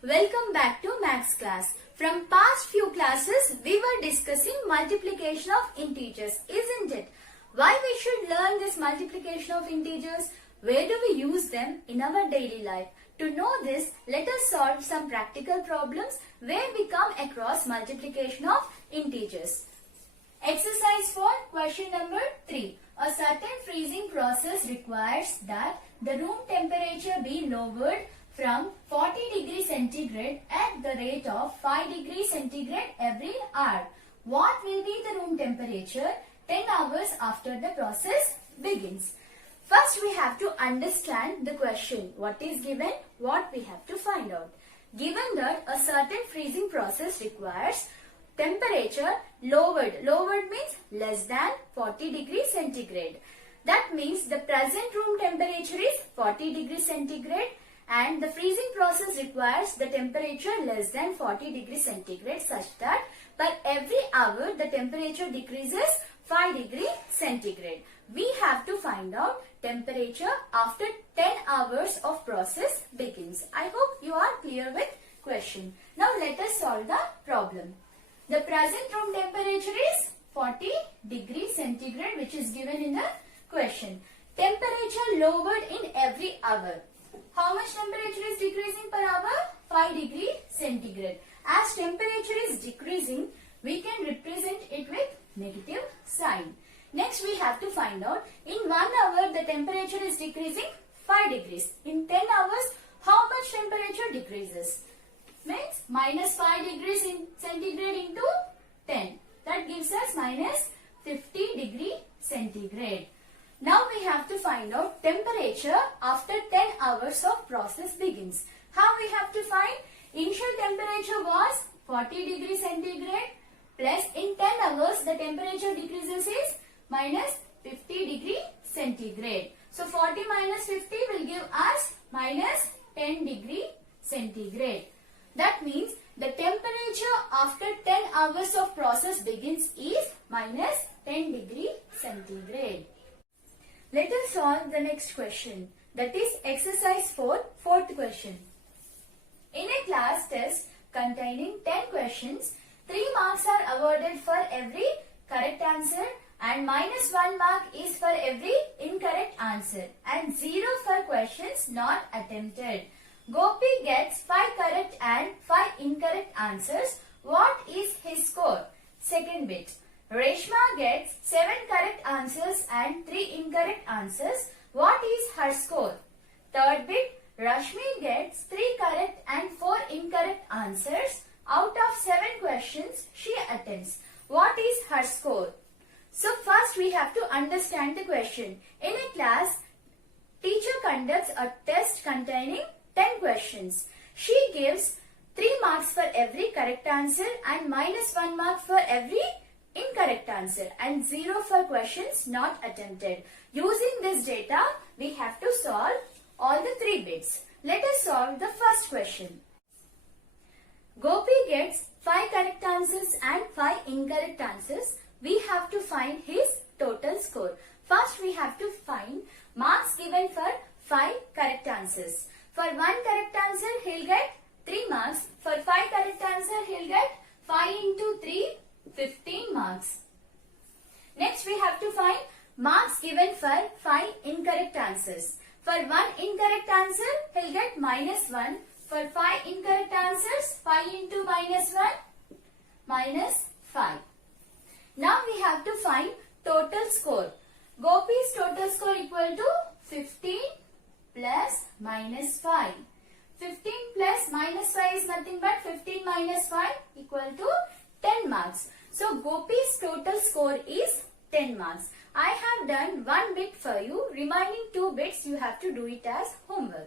Welcome back to Maths class. From past few classes, we were discussing multiplication of integers, isn't it? Why we should learn this multiplication of integers? Where do we use them in our daily life? To know this, let us solve some practical problems where we come across multiplication of integers. Exercise for question number 3. A certain freezing process requires that the room temperature be lowered from 40 degrees centigrade at the rate of 5 degrees centigrade every hour. What will be the room temperature 10 hours after the process begins? First, we have to understand the question. What is given? What we have to find out. Given that a certain freezing process requires temperature lowered. Lowered means less than 40 degrees centigrade. That means the present room temperature is 40 degrees centigrade and the freezing process requires the temperature less than 40 degrees centigrade such that per every hour the temperature decreases 5 degrees centigrade. We have to find out temperature after 10 hours of process begins. I hope you are clear with question. Now let us solve the problem. The present room temperature is 40 degrees centigrade which is given in the question. Temperature lowered in every hour. How much temperature is decreasing per hour? 5 degrees centigrade. As temperature is decreasing, we can represent it with negative sign. Next, we have to find out in 1 hour the temperature is decreasing 5 degrees. In 10 hours, how much temperature decreases? Means minus 5 degrees centigrade into 10. That gives us minus 50 degree centigrade. Now we have to find out temperature after 10 hours of process begins. How we have to find? Initial temperature was 40 degrees centigrade plus in 10 hours the temperature decreases is minus 50 degree centigrade. So 40 minus 50 will give us minus 10 degree centigrade. That means the temperature after 10 hours of process begins is minus 10 degree centigrade. Let us solve the next question. That is exercise 4, fourth question. In a class test containing 10 questions, 3 marks are awarded for every correct answer and minus 1 mark is for every incorrect answer and 0 for questions not attempted. Gopi gets 5 correct and 5 incorrect answers. What is his score? Second bit. Reshma gets 7 correct answers and 3 incorrect answers. What is her score? Third bit. Rashmi gets 3 correct and 4 incorrect answers. Out of 7 questions she attempts. What is her score? So first we have to understand the question. In a class, teacher conducts a test containing 10 questions. She gives 3 marks for every correct answer and minus 1 mark for every incorrect answer and 0 for questions not attempted. Using this data, we have to solve all the 3 bits. Let us solve the first question. Gopi gets 5 correct answers and 5 incorrect answers. We have to find his total score. First, we have to find marks given for 5 correct answers. For 1 correct answer, he'll get 3 marks. For 5 correct answer, he'll get 5 into 3, 15 marks. Next, we have to find marks given for 5 incorrect answers. For 1 incorrect answer, he'll get minus 1. For 5 incorrect answers, 5 into minus 1, minus 5. Now we have to find total score. Gopi's total score equal to 15 plus minus 5. 15 plus minus 5 is nothing but 15 minus 5 equal to 10 marks. So Gopi's total score is 10 marks. I have done 1 bit for you. Remaining 2 bits you have to do it as homework.